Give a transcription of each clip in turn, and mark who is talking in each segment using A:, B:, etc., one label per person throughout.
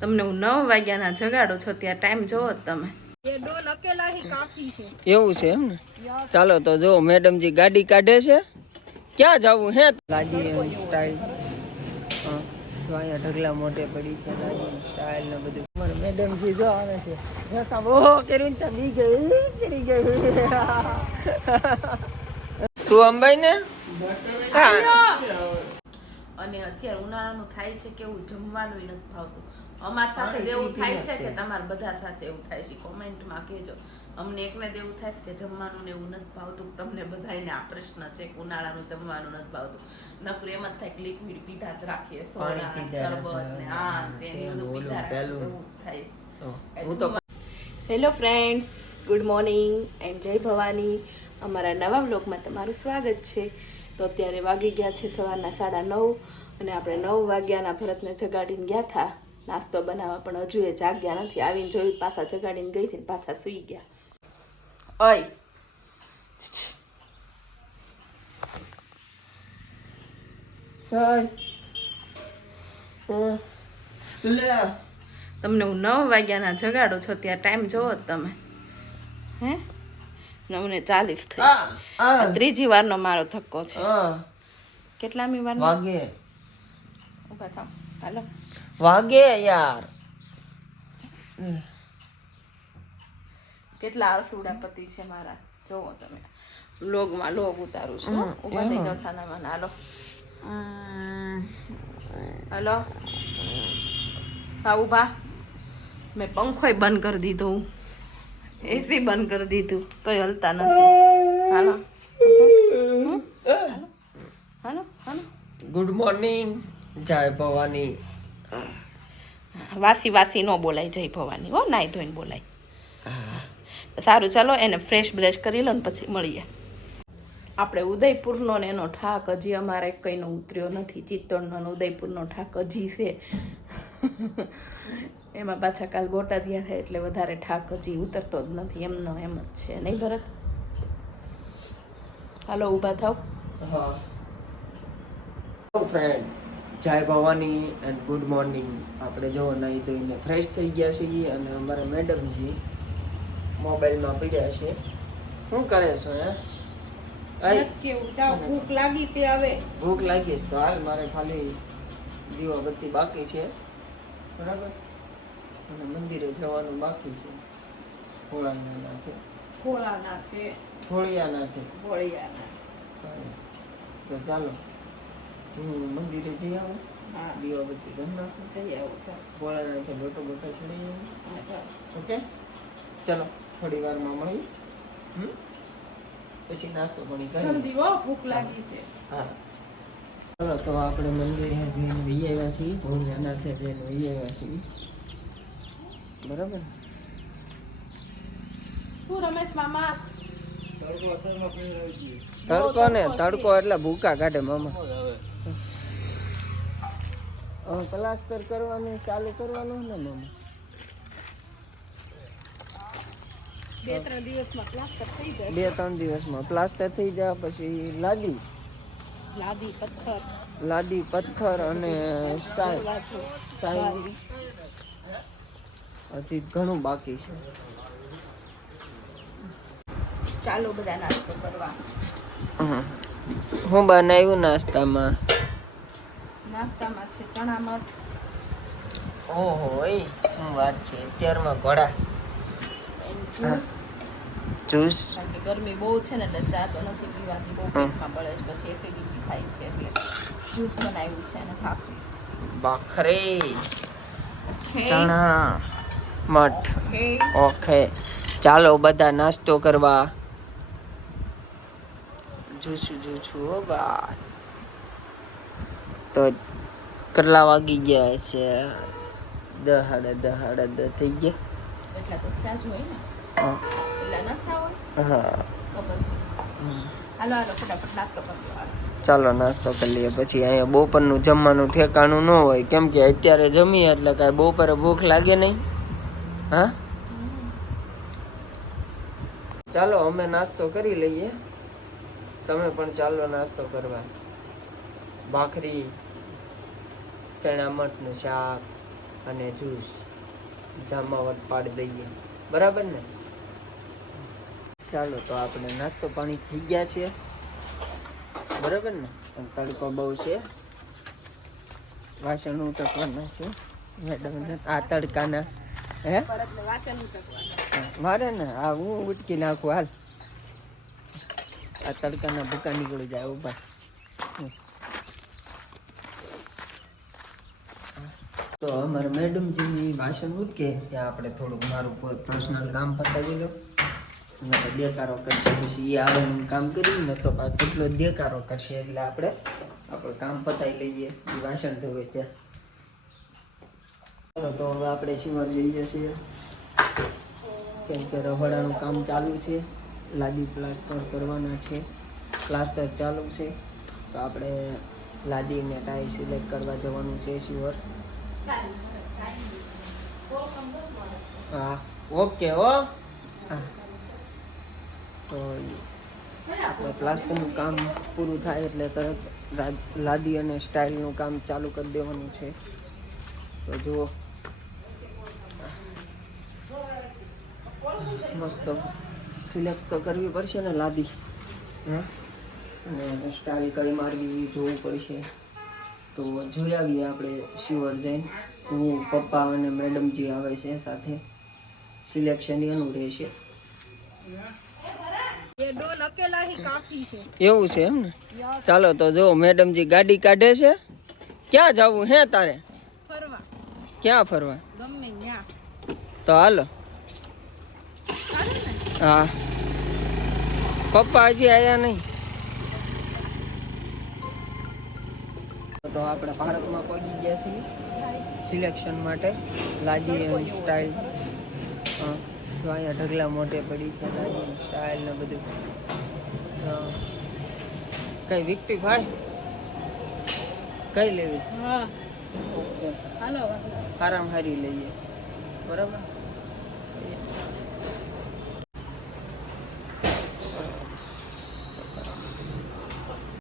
A: તમને હું નવ વાગ્યાના જગાડો છો ત્યાં ટાઈમ જોવો જ તમે.
B: એવું છે એમ ને? ચાલો તો જો મેડમજી ગાડી કાઢે છે. ક્યાં જવું હે? ગાડી સ્ટાઇલ તો અહીંયા ઢગલા મોટે પડી છે ગાડી સ્ટાઇલ ને બધું. અમારે મેડમજી જો આવે છે. જોતા બહુ કર્યું ત્યાં બી ગઈ કરી ગઈ. તું અંબાઈ ને
A: અને અત્યારે ઉનાળાનું થાય છે કે એવું જમવાનું નથી ભાવતું. અમારા સાથે એવું થાય છે કે તમારા બધા સાથે એવું થાય છે. કોમેન્ટમાં કહેજો. અમને એકને એવું થાય છે કે જમવાનું ને એવું નથી ભાવતું. તમને બધાને આ પ્રશ્ન છે કે ઉનાળાનું જમવાનું નથી ભાવતું. નકરું એમ જ થાય કે લિક્વિડ પીધા જ રાખીએ. સોડા શરબત ને આ તે બધું પીધા થાય.
B: હું તો
A: hello friends good morning and Jai Bhavani. અમારા નવા બ્લોગમાં તમારું સ્વાગત છે. તો અત્યારે વાગી ગયા છે સવારના સાડા નવ અને આપણે નવ વાગ્યાના ભરતને જગાડીને ગયા હતા નાસ્તો બનાવવા પણ હજુ એ જાગ્યા નથી. આવીને જોયું પાછા જગાડીને ગઈ હતી પાછા સૂઈ ગયા. ઓય. તમને હું નવ વાગ્યાના જગાડો છો. ત્યાં ટાઈમ જોવો તમે. હે? નવ ને ચાલીસ થઈ. ત્રીજી વારનો મારો ધક્કો છે. કેટલામી વાર
B: વાગે.
A: ઊભા થાવ. હાલો.
B: વાગે યાર.
A: કેટલા આળસુડા પતિ છે મારા. જોવો તમે. લોગમાં લોગ ઉતારું છું. ઊભા થઈ જાઓ છાનામાં. હાલો. હલો. હા ઊભા. મેં પંખોય બંધ કરી દીધો એસી બંધ કરી દીધું. તોય હલતા નથી. હાલો? હાલો. હાલો.
B: ગુડ મોર્નિંગ જય ભવાની.
A: વાસી વાસી ન બોલાય જય ભવાની. હો નાઈ ધોઈને બોલાય. સારું ચાલો એને ફ્રેશ બ્રેશ કરી લો ને પછી મળીએ. આપણે ઉદયપુરનો ને એનો ઠાક હજી અમારે કંઈનો ઉતર્યો નથી. ચિત્તોડનો ઉદયપુરનો ઠાક હજી છે. એમાં પાછા કાલ બોટાદ ગયા થાય એટલે વધારે ઠાક હજી ઉતરતો જ નથી એમનો એમ જ છે. નહીં ભરત? હાલો ઊભા થાવ
B: હા. ફ્રેન્ડ જય ભવાની એન્ડ ગુડ મોર્નિંગ આપણે જો તો ધોઈને ફ્રેશ થઈ ગયા છીએ અને અમારા મેડમજી મોબાઈલમાં પડ્યા છે. શું કરે છો હે?
A: ભૂખ લાગી છે હવે.
B: ભૂખ લાગી છે તો હાલ મારે ખાલી દીવા બત્તી બાકી છે. બરાબર? અને મંદિરે જવાનું બાકી છે. ભોળાનાથે. ભોળાનાથે.
A: ભોળિયાનાથે. નાખે
B: ભોળિયા નાથે
A: ભોળિયા નાખે
B: હા. તો ચાલો. હું મંદિરે જઈ આવું.
A: હા.
B: દીવા બત્તી નાખું
A: જઈ આવું ચાલો.
B: ભોળાનાથે લોટો બોટો ચડી આવું ઓકે? ચલો થોડી વારમાં મળી હમ? પછી નાસ્તો પાણી કરી
A: જલ્દી હો ભૂખ લાગી છે.
B: હા. ચલો તો આપણે મંદિરે જઈને વહી આવ્યા છીએ. ભોળાનાથે જઈને વહી આવ્યા છીએ. બરાબર?
A: શું રમેશ મામા?
B: તડકો ને તડકો એટલે ભૂકા કાઢે મામા. હવે પ્લાસ્ટર કરવાનું ચાલુ કરવાનું ને મામા?
A: બે ત્રણ દિવસમાં પ્લાસ્ટર થઈ જાય.
B: બે ત્રણ દિવસમાં. પ્લાસ્ટર થઈ જાય પછી લાદી.
A: લાદી પથ્થર.
B: લાદી પથ્થર અને સ્ટાઇલ. સ્ટાઇલ. હજી ઘણું બાકી છે.
A: ચાલો બધા નાસ્તો કરવા.
B: હું બનાવ્યું નાસ્તામાં?
A: નાસ્તામાં છે ચણા મઠ.
B: ઓહો એ શું વાત છે. અત્યારમાં ઘોડા.
A: જ્યુસ
B: જ્યુસ
A: કારણ કે ગરમી બહુ છે ને એટલે ચા તો નથી પીવાતી બહુ પેટમાં પડે છે પછી એસિડિટી થાય છે એટલે જ્યુસ બનાવ્યું છે અને ભાખરી
B: ચણા. મઠ. ઓકે. ચાલો બધા નાસ્તો કરવા. જોશું જોશું હો ભાઈ. તો કેટલા વાગી ગયા છે? દહ સાડા દ થઈ ગયા. હા. ચાલો નાસ્તો કરી લઈએ. પછી અહીંયા બપોરનું જમવાનું ઠેકાણું ન હોય. કેમ કે અત્યારે જમીએ એટલે કાંઈ બપોરે ભૂખ લાગે નહીં. હા? ચાલો, અમે નાસ્તો કરી લઈએ. તમે પણ ચાલો નાસ્તો કરવા. ભાખરી, ચણા મઠનું શાક અને જ્યુસ જામાવટ પાડી દઈએ. બરાબર ને? ચાલો, તો આપણે નાસ્તો પાણી થઈ ગયા છે. બરાબર ને? પણ તડકો બહુ છે. વાસણ ઉટકવાના છે. મેડમ આ તડકાના હે? મારે ને આ હું ઉટકી નાખું હાલ. આ તડકાના ભૂકા નીકળી જાય ઊભા તો અમારા મેડમજી ભાષણ ઉટકે ત્યાં આપણે થોડુંક મારું પર્સનલ કામ પતાવી લો. ને તો દેકારો કરશે પછી એ આવે કામ કરી ને તો કેટલો દેકારો કરશે એટલે આપણે આપણે કામ પતાવી લઈએ એ ભાષણ થયું ત્યાં. તો હવે આપણે શિવર જઈએ છીએ કેમ કે રહોડાનું કામ ચાલુ છે. લાદી પ્લાસ્ટર કરવાના છે. પ્લાસ્ટર ચાલુ છે. તો આપણે લાદી ને ટાઈ સિલેક્ટ કરવા જવાનું છે શિવર. હા, ઓકે હા. તો આપણે પ્લાસ્ટરનું કામ પૂરું થાય એટલે તરત લાદી અને સ્ટાઇલનું કામ ચાલુ કરી દેવાનું છે. તો જુઓ. મસ્ત સિલેક્ટ તો કરવી પડશે ને લાદી. હે? અને સ્ટાઇલ કઈ મારવી જોવું પડશે. તો જોઈ આવીએ આપણે શિવર જઈને હું પપ્પા અને મેડમજી આવે છે સાથે સિલેક્શન એનું રહેશે. એવું છે એમ ને? ચાલો તો જો મેડમજી ગાડી કાઢે છે. ક્યાં જવું હે તારે? ક્યાં ફરવા?
A: ગમે
B: તો હાલો. હા. પપ્પા હજી આવ્યા નહીં. તો આપણે ભારતમાં પહોંચી ગયા છીએ સિલેક્શન માટે લાદી એન્ડ સ્ટાઇલ હા તો અહીંયા ઢગલા મોટે પડી છે લાદી એન્ડ સ્ટાઇલ ને બધું. હા. કઈ વિકટી ભાઈ? કઈ લેવી?
A: હા.
B: ઓકે.
A: હાલો.
B: આરામ હારી લઈએ. બરાબર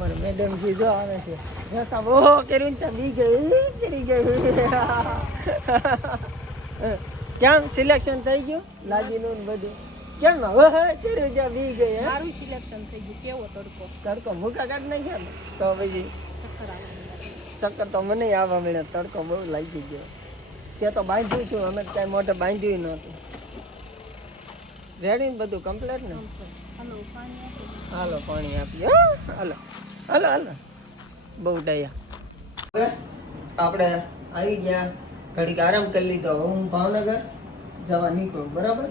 B: મારે મેડમ જી જો આવે છે. રસ્તા બહુ કર્યું ને ત્યાં બી ગઈ કરી ગઈ. કેમ સિલેક્શન થઈ ગયું? લાદીનું ને બધું. કેમ હવે કર્યું ત્યાં બી ગઈ
A: મારું સિલેક્શન થઈ ગયું કેવો તડકો.
B: તડકો મૂકા કાઢ નાખ્યા ગયા તો પછી
A: ચક્કર
B: તો મને આવવા મળ્યા તડકો બહુ લાગી ગયો. તે તો બાંધ્યું હતું અમે કાંઈ મોઢે બાંધ્યું નહોતું. રેડી બધું કમ્પ્લીટ ને?
A: હાલો પાણી
B: આપીએ હાલો. હાલો હાલો. બહુ ડાયા આપણે આવી ગયા. ઘડીક આરામ કરી લીધો. હવે હું ભાવનગર જવા નીકળું. બરાબર?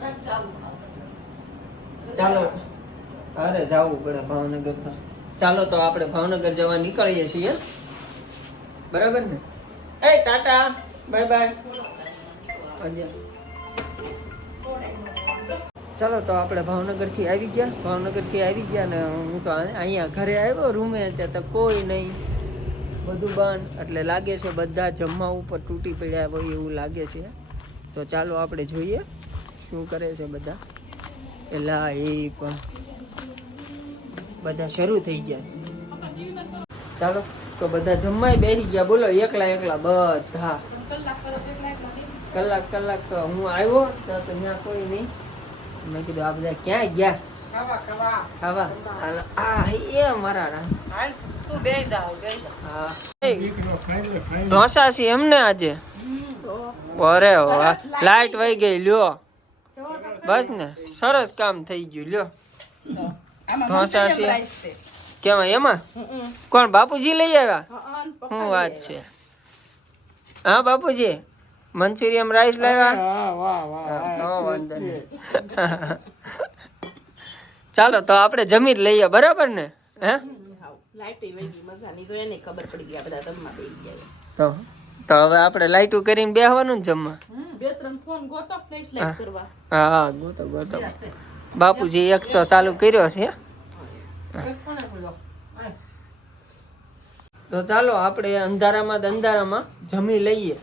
B: ચાલો અરે જવું પડે ભાવનગર તો. ચાલો તો આપણે ભાવનગર જવા નીકળીએ છીએ. બરાબર ને? એ ટાટા. બાય બાય અજય ચાલો તો આપણે ભાવનગરથી આવી ગયા. ભાવનગરથી આવી ગયા ને હું તો અહીંયા ઘરે આવ્યો રૂમે, ત્યાં તો કોઈ નહીં. બધું બંધ. એટલે લાગે છે બધા જમવા ઉપર તૂટી પડ્યા હોય એવું લાગે છે. તો ચાલો આપણે જોઈએ શું કરે છે બધા. એલા એ પણ બધા શરૂ થઈ ગયા. ચાલો તો બધા જમવાય બેસી ગયા. બોલો, એકલા એકલા બધા. કલાક કલાક. હું આવ્યો, ત્યાં તો ત્યાં કોઈ નહીં. મેં કીધું આ બધા ક્યાં ગયા? ખાવા હાલો. આ એ મારા ઢોસા છે એમને આજે? અરે લાઈટ વહી ગઈ લ્યો. બસ ને સરસ કામ થઈ ગયું લ્યો. ઢોસા છે. કેમાં એમાં? કોણ બાપુજી લઈ આવ્યા? શું વાત છે. હા બાપુજી? મંચુરિયમ રાઈસ લાવ્યા? તો વાંધો નહીં. ચાલો તો આપણે જમી લઈએ બરાબર ને? હે?
A: તો
B: તો તો હવે આપણે લાઈટું કરીને બેહવાનું ને જમવા?
A: બે ત્રણ ફોન ગોતો ફ્લેશ લાઈટ કરવા.
B: હા ગોતો ગોતો. બાપુજી એક તો ચાલુ કર્યો છે તો ચાલો આપણે અંધારામાં અંધારામાં જમી લઈએ.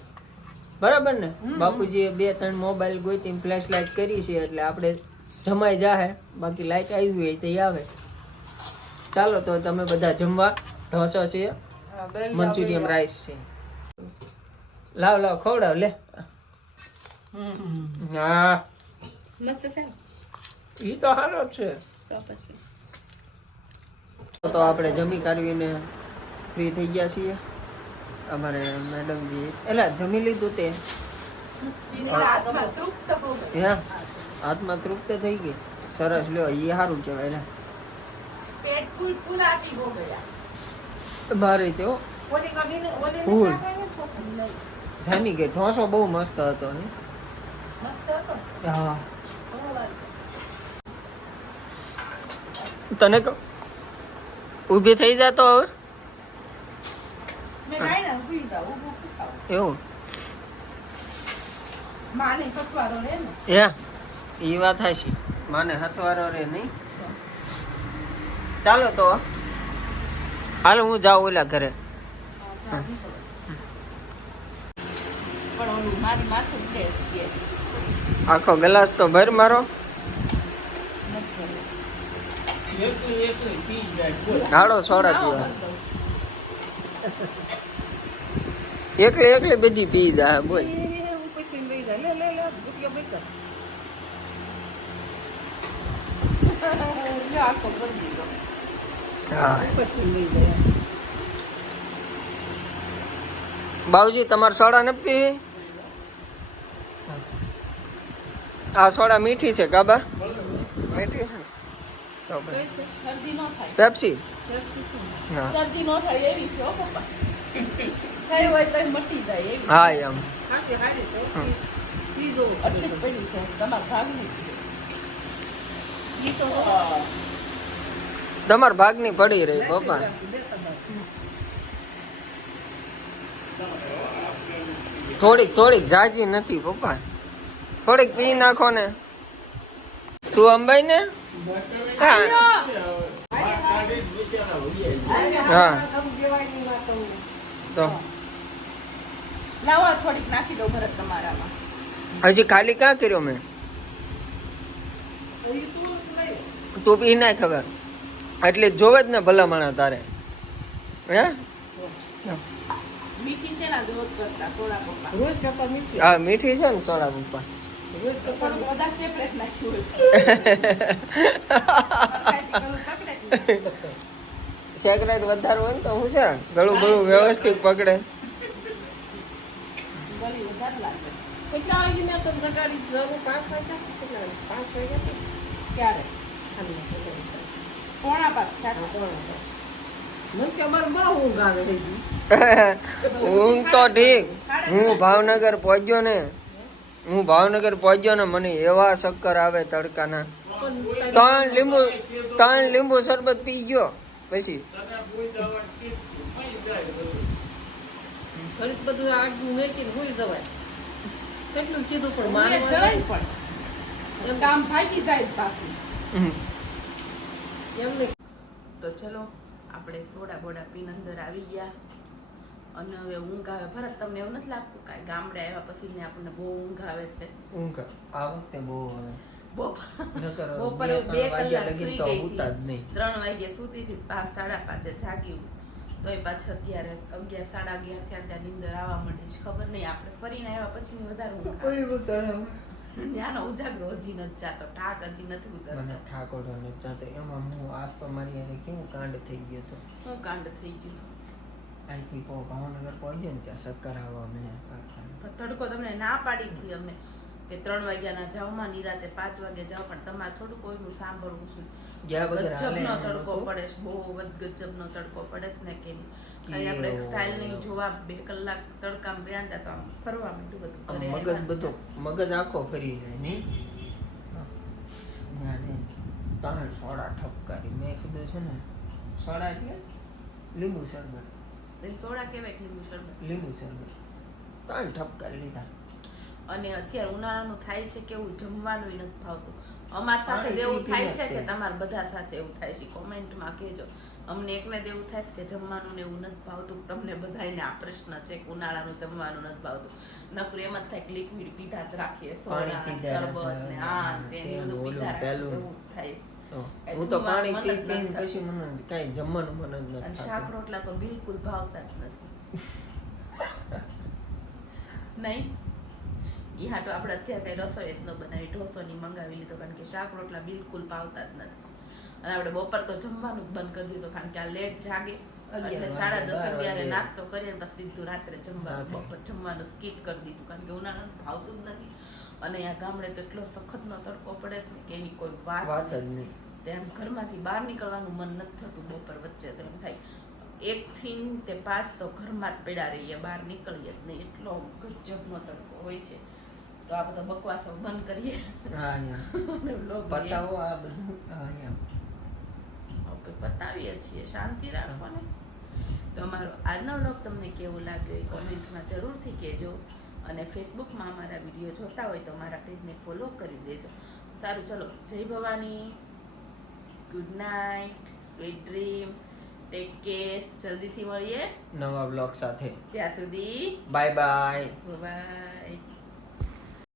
B: બરાબર ને? બાપુજીએ બે ત્રણ મોબાઈલ ગોતીને ફ્લેશ લાઇટ કરી છે એટલે આપણે જમાઈ જાહે. બાકી લાઇટ આવી હોય તો આવે. ચાલો તો તમે બધા જમવા ઢોસો છે. મંચુરિયમ રાઈસ છે. લાવ લાવ ખવડાવ લે. હા.
A: મસ્ત છે
B: ઈ તો સારો છે.
A: તો પછી.
B: તો આપણે જમી કાઢવીને ફ્રી થઈ ગયા છીએ. અમારે મેડમજી એટલે જમી લીધું તે? હે? હાથમાં તૃપ્ત થઈ ગઈ? સરસ. લ્યો એ સારું કહેવાય ને.
A: પેટ ફૂલ ફૂલાતી હો ગયા
B: મારે તો.
A: ઓલી કઢીને ઓલી
B: ફૂલ. જાની ગઈ. ઢોસો બહુ મસ્ત હતો ને. હા. તને કહું? ઊભી થઈ જાતો હવે
A: મેં કાંઈ ના ઊભી જાઉં, ઊભું ઊભું થાઉં.
B: એવું હે એ વાત હાશી માને હથવારો રે નહીં ચાલો તો હાલ હું જાઉં ઓલા ઘરે આખો ગ્લાસ તો ભર મારો હાડો સોડા પીવા એકલી એકલી બધી પી જા બોલ. હા. બાઉજી તમારે સોડા નથી પીવી? આ સોડા મીઠી છે કાબા મીઠી છે ને? તો પછી.
A: શરદી ન થાય.
B: પેપ્સી? હા
A: શરદી ન થાય એવી છે પપ્પા. થઈ હોય તો મટી જાય એવી.
B: હા એમ.
A: આટલી જ પડી છે તમારા ભાગની.
B: પડી રહી પપ્પા. થોડીક થોડીક જાજી નથી પપ્પા. થોડીક પી નાખો ને. તું અંબાઈ ને? હા. હા. તો.
A: લાવો થોડીક નાખી દો ભરત તમારામાં.
B: હજી ખાલી ક્યાં કર્યો મેં? તું પી ના ખબર. એટલે જોવે જ ને ભલામણા તારે. હે?
A: મીઠી છે ને રોજ પપ્પા.
B: હા મીઠી છે ને સોડા પપ્પા. સેક્રેટ વધારે હોય ને તો હું છે ગળું ગળું વ્યવસ્થિત પકડે.
C: ઊંઘ
B: તો ઠીક. હું ભાવનગર પહોંચ્યો ને હું ભાવનગર પહોંચ્યો ને મને એવા શક્કર આવે તડકાના. ત્રણ લીંબુ ત્રણ લીંબુ શરબત પી ગયો. પછી?
C: ઘડીક બધું. આગળ મેકીને ભૂલી જવાય. કેટલું કીધું પણ
A: મારે જવાય પણ. એમ કામ ભાગી જાય પાછું.
B: હમ.
C: એમને
A: તો ચલો આપણે સોડા બોડા પીને અંદર આવી ગયા. અને હવે ઊંઘ આવે. ભરત તમને એવું નથી લાગતું? કાંઈ ગામડે આવ્યા પછી આપણને બહુ ઊંઘ આવે છે.
B: ઊંઘ આ વખતે બહુ આવે નકર
A: બપોરે
B: બે
A: કલાક સુઈ
B: તો
A: ગઈ ત્રણ વાગે સુતી હતી પાંચ સાડા પાંચે જાગ્યું તોય પાછું અગિયારે અગિયાર સાડા અગિયાર થયા ત્યાં નીંદર આવવા માંડી. છે ખબર નહીં આપણે ફરીને આવ્યા પછી વધારે ઊંઘ ત્યાંનો ઉજાગરો હજી નથી જાતો ઠાક હજી નથી
B: મને
A: ઉતરતો
B: ઠાકોર ને જાતે એમાં હું આજ તો મારી હારે કેવું કાંડ થઈ ગયો તો
A: શું કાંડ થઈ ગયું?
B: અહીંથી પો ભાવનગર પહોંચ્યો ને ત્યાં શક્કર આવવા
A: મને તડકો તમને ના પાડી હતી અમે. કે ત્રણ વાગ્યાના જાવમાં નિરાતે પાંચ વાગે જાવ પણ તમારે થોડું કોઈનું સાંભળવું છે. ગજબનો તડકો પડે છે બહુ ગજબનો તડકો પડે છે ને કે નહીં. આપણે નહીં જોવા બે કલાક તડકામાં રહ્યા તો આમ ફરવા માંડ્યું બધું
B: મગજ બધો મગજ આખો ફરી જાય નહીં ના ત્રણ સોડા ઠપકારી મેં કીધું છે ને. સોડા એટલે લીંબુ શરબત.
A: સોડા કેવાય લીંબુ શરબત?
B: લીંબુ શરબત. ત્રણ ઠપકારી લીધા.
A: અને અત્યારે ઉનાળાનું થાય છે કેવું જમવાનું નથી ભાવતું. અમાર સાથે એવું થાય છે કે તમારા બધા સાથે એવું થાય છે. કોમેન્ટમાં કહેજો. અમને એકને એવું થાય છે કે જમવાનું ને એવું નથી ભાવતું. તમને બધાને આ પ્રશ્ન છે કે ઉનાળાનું જમવાનું નથી ભાવતું. નકરું એમ જ થાય કે લિક્વિડ પીધા જ રાખીએ. સોડા શરબત ને આ તે બધું પીધા રાખીએ. એવું થાય.
B: હું તો પાણી પી પીને પછી મને કાંઈ જમવાનું મન જ નથી
A: શાક રોટલા તો બિલકુલ ભાવતા જ નથી. નહીં? ઈ હાટો આપણે અત્યારે કઈ રસોઈ જ ન બનાવી ઢોસોની મંગાવી લીધો કારણ કે શાક રોટલા બિલકુલ ભાવતા જ નથી. અને આપણે બપોર તો જમવાનું જ બંધ કરી દીધું કારણ કે આ લેટ જાગે. એટલે સાડા દસ અગિયારે નાસ્તો કરીએ ને પછી સીધું રાત્રે જમવાનું બપોર જમવાનું સ્કીપ કરી દીધું કારણ કે ઉનાળામાં ભાવતું જ નથી. અને અહીંયા ગામડે તો એટલો સખતનો તડકો પડે છે કે એની કોઈ વાત
B: વાત જ નહીં.
A: તેમ ઘરમાંથી બહાર નીકળવાનું મન નથી થતું બપોર વચ્ચે તો એમ થાય. એક થી તે પાંચ તો ઘરમાં જ પડ્યા રહીએ બહાર નીકળીએ જ નહીં. એટલો ગજબનો તડકો હોય છે. તો આ બધા બકવાસો બંધ કરીએ.
B: હા પતાવો આ બધું. અહીંયા.
A: આપણે પતાવીએ છીએ. શાંતિ રાખવાને તો અમારો આજનો વ્લોગ તમને કેવું લાગ્યો એ કોમેન્ટમાં જરૂરથી કહેજો. અને ફેસબુકમાં અમારા વીડિયો જોતા હોય તો અમારા પેજને ફોલો કરી દેજો સારું ચલો. Jai Bhavani. Good night sweet dream take care જલ્દીથી મળીએ.
B: નવા બ્લોગ સાથે.
A: ત્યાં સુધી.
B: Bye bye
A: bye